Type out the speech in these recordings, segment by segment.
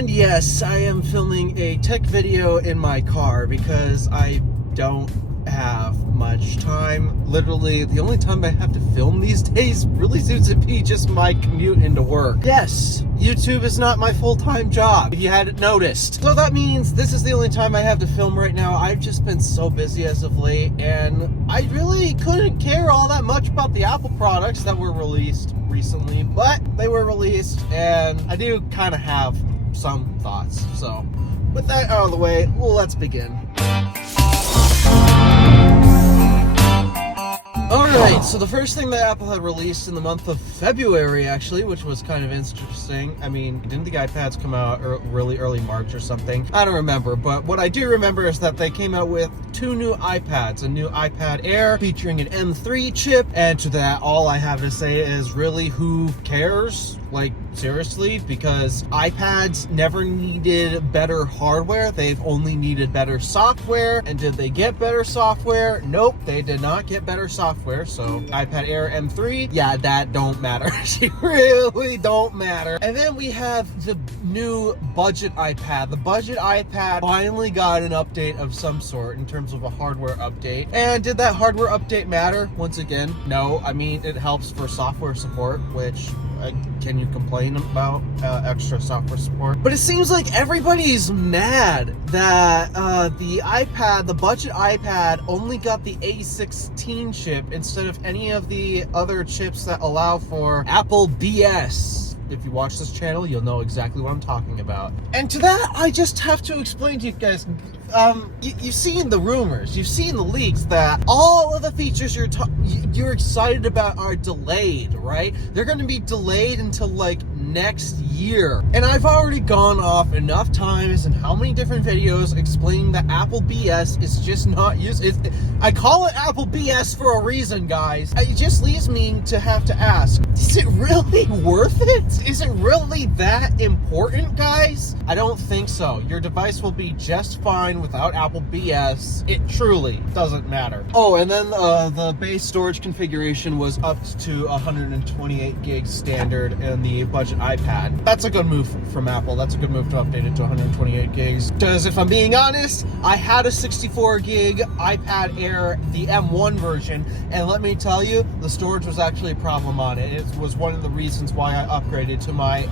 And yes, I am filming a tech video in my car because I don't have much time. Literally, the only time I have to film these days really seems to be just my commute into work. Yes, YouTube is not my full-time job, if you hadn't noticed. So that means this is the only time I have to film right now. I've just been so busy as of late, and I really couldn't care all that much about the Apple products that were released recently, but they were released, and I do kind of have some thoughts. So with that out of the way, let's begin. Alright, so the first thing that Apple had released in the month of February, actually, which was kind of interesting. I mean, didn't the iPads come out really early March or something? I don't remember, but what I do remember is that they came out with two new iPads. A new iPad Air featuring an M3 chip, and to that, all I have to say is really, who cares? Like, seriously, because iPads never needed better hardware, they've only needed better software. And did they get better software? Nope, they did not get better software. So iPad Air M3, yeah, that don't matter. She really don't matter. And then we have the new budget iPad. The budget iPad finally got an update of some sort in terms of a hardware update. And did that hardware update matter? Once again, no. I mean, it helps for software support, which can you complain about extra software support? But it seems like everybody's mad that the budget iPad only got the A16 chip instead of any of the other chips that allow for Apple BS. If you watch this channel, you'll know exactly what I'm talking about. And to that, I just have to explain to you guys, you've seen the rumors, you've seen the leaks that all of the features you're excited about are delayed, right? They're going to be delayed until like next year. And I've already gone off enough times and how many different videos explaining that Apple BS is just not used. I call it Apple BS for a reason, guys. It just leaves me to have to ask, is it really worth it? Is it really that important, guys? I don't think so. Your device will be just fine without Apple BS. It truly doesn't matter. Oh, and then the base storage configuration was upped to 128 gigs standard in the budget iPad. That's a good move from Apple. That's a good move to update it to 128 gigs. Because if I'm being honest, I had a 64 gig iPad Air, the M1 version, and let me tell you, the storage was actually a problem on it. It was one of the reasons why I upgraded to my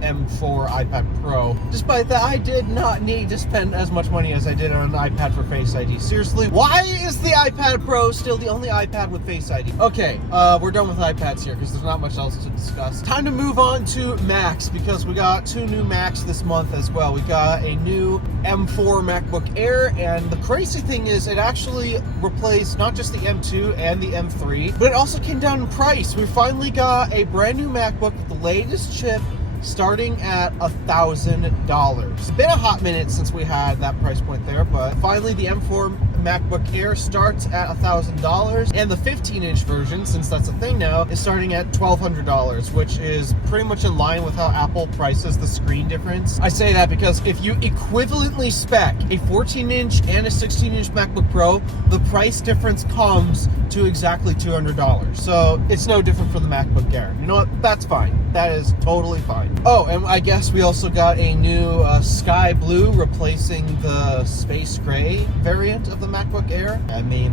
M4 iPad Pro. Despite that, I did not need to spend as much money as I did on an iPad for Face ID. Seriously, why is the iPad Pro still the only iPad with Face ID? Okay, we're done with iPads here because there's not much else to discuss. Time to move on to Macs, because we got two new Macs this month as well. We got a new M4 MacBook Air, and the crazy thing is it actually replaced not just the M2 and the M3, but it also came down in price. We finally got a brand new MacBook with the latest chip, starting at $1,000. It's been a hot minute since we had that price point there, but finally the M4 MacBook Air starts at $1,000, and the 15-inch version, since that's a thing now, is starting at $1,200, which is pretty much in line with how Apple prices the screen difference. I say that because if you equivalently spec a 14-inch and a 16-inch MacBook Pro, the price difference comes to exactly $200. So it's no different for the MacBook Air. You know what? That's fine. That is totally fine. Oh, and I guess we also got a new sky blue replacing the space gray variant of the MacBook Air. I mean,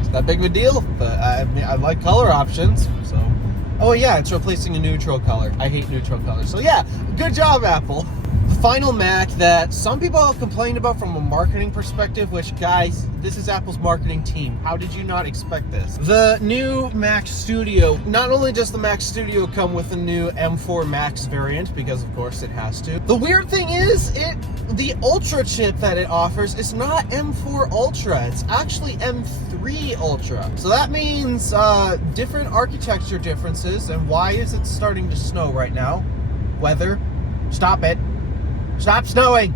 it's not big of a deal, but I like color options, so. Oh yeah, it's replacing a neutral color. I hate neutral colors. So yeah, good job, Apple. The final Mac that some people have complained about from a marketing perspective, which, guys, this is Apple's marketing team. How did you not expect this? The new Mac Studio. Not only does the Mac Studio come with a new M4 Max variant, because of course it has to. The weird thing is, the Ultra chip that it offers is not M4 Ultra. It's actually M3 Ultra. So that means different architecture differences. And why is it starting to snow right now? Weather. Stop it. Stop snowing!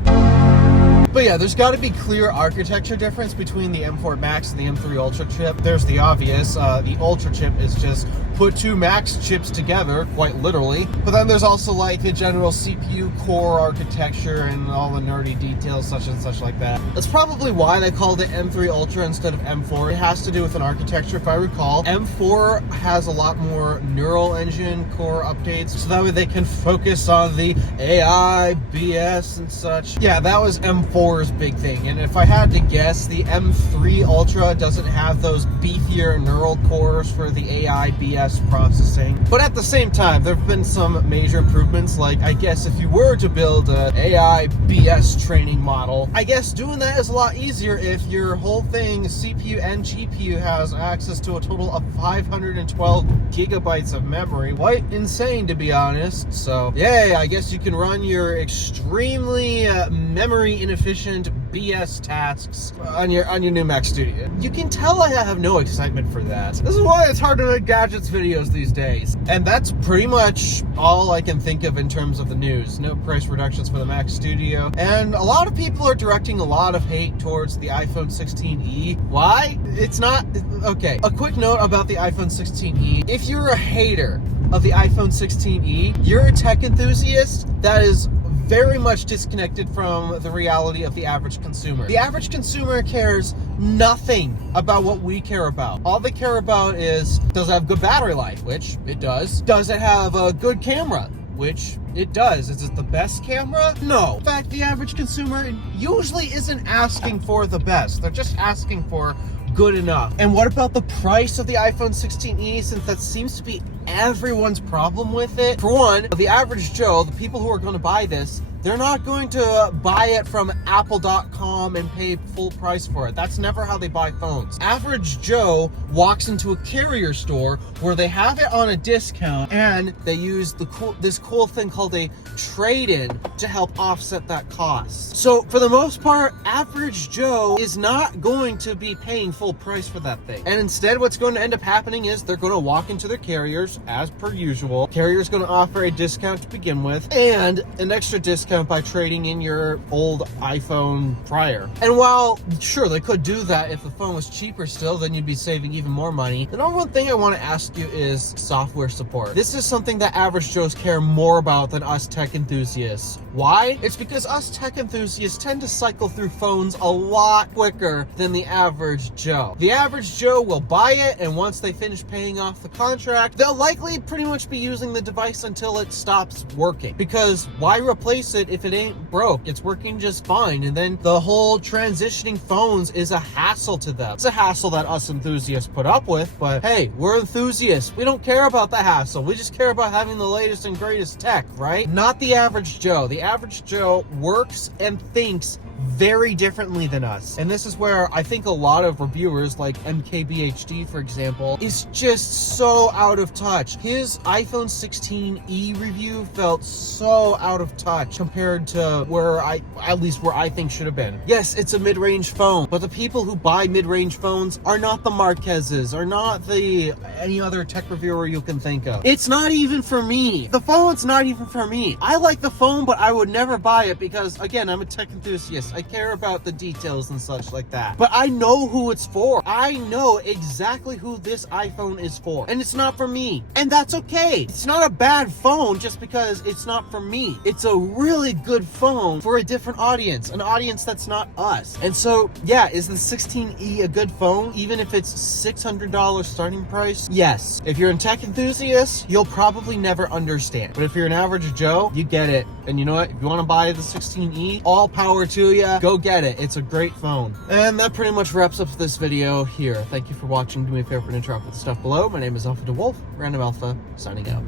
But yeah, there's got to be clear architecture difference between the M4 Max and the M3 Ultra chip. There's the obvious. The Ultra chip is just put two Max chips together, quite literally. But then there's also like the general CPU core architecture and all the nerdy details such and such like that. That's probably why they called it M3 Ultra instead of M4. It has to do with an architecture, if I recall. M4 has a lot more neural engine core updates, so that way they can focus on the AI, BS, and such. Yeah, that was M4's big thing. And if I had to guess, the M3 Ultra doesn't have those beefier neural cores for the AI, BS processing. But at the same time, there have been some major improvements. Like, I guess if you were to build an AI, BS training model, I guess doing that is a lot easier if your whole thing, CPU and GPU, has access to a total of 512 gigabytes of memory. Quite insane, to be honest. So, yay, I guess you can run your extremely memory inefficient BS tasks on your new Mac Studio. You can tell I have no excitement for that. This is why it's hard to make gadgets videos these days. And that's pretty much all I can think of in terms of the news. No price reductions for the Mac Studio. And a lot of people are directing a lot of hate towards the iPhone 16e. Why? It's not... Okay, a quick note about the iPhone 16e. If you're a hater of the iPhone 16e, you're a tech enthusiast that is very much disconnected from the reality of the average consumer. The average consumer cares nothing about what we care about. All they care about is, does it have good battery life? Which it does. Does it have a good camera? Which it does. Is it the best camera? No. In fact, the average consumer usually isn't asking for the best. They're just asking for good enough. And what about the price of the iPhone 16e, since that seems to be everyone's problem with it? For one, the average Joe, the people who are going to buy this, they're not going to buy it from apple.com and pay full price for it. That's never how they buy phones. Average Joe walks into a carrier store where they have it on a discount and they use this cool thing called a trade-in to help offset that cost. So for the most part, average Joe is not going to be paying full price for that thing. And instead, what's going to end up happening is they're going to walk into their carriers as per usual. Carrier's going to offer a discount to begin with and an extra discount by trading in your old iPhone prior. And while, sure, they could do that if the phone was cheaper still, then you'd be saving even more money. The number one thing I want to ask you is software support. This is something that average Joes care more about than us tech enthusiasts. Why? It's because us tech enthusiasts tend to cycle through phones a lot quicker than the average Joe. The average Joe will buy it, and once they finish paying off the contract, they'll likely pretty much be using the device until it stops working. Because why replace it if it ain't broke? It's working just fine. And then the whole transitioning phones is a hassle to them. It's a hassle that us enthusiasts put up with, but hey, we're enthusiasts. We don't care about the hassle. We just care about having the latest and greatest tech, right? Not the average Joe. The average Joe works and thinks very differently than us. And this is where I think a lot of reviewers like MKBHD, for example, is just so out of touch. His iPhone 16e review felt so out of touch compared to where at least where I think should have been. Yes, it's a mid-range phone, but the people who buy mid-range phones are not the Marquezes, are not any other tech reviewer you can think of. It's not even for me. The phone's not even for me. I like the phone, but I would never buy it because, again, I'm a tech enthusiast. I care about the details and such like that. But I know who it's for. I know exactly who this iPhone is for. And it's not for me. And that's okay. It's not a bad phone just because it's not for me. It's a really good phone for a different audience. An audience that's not us. And so, yeah, is the 16e a good phone? Even if it's $600 starting price? Yes. If you're a tech enthusiast, you'll probably never understand. But if you're an average Joe, you get it. And you know what? If you want to buy the 16e, all power to you. Go get it. It's a great phone. And that pretty much wraps up this video here. Thank you for watching. Do me a favor and interact with the stuff below. My name is Alpha DeWolf, Random Alpha, signing out.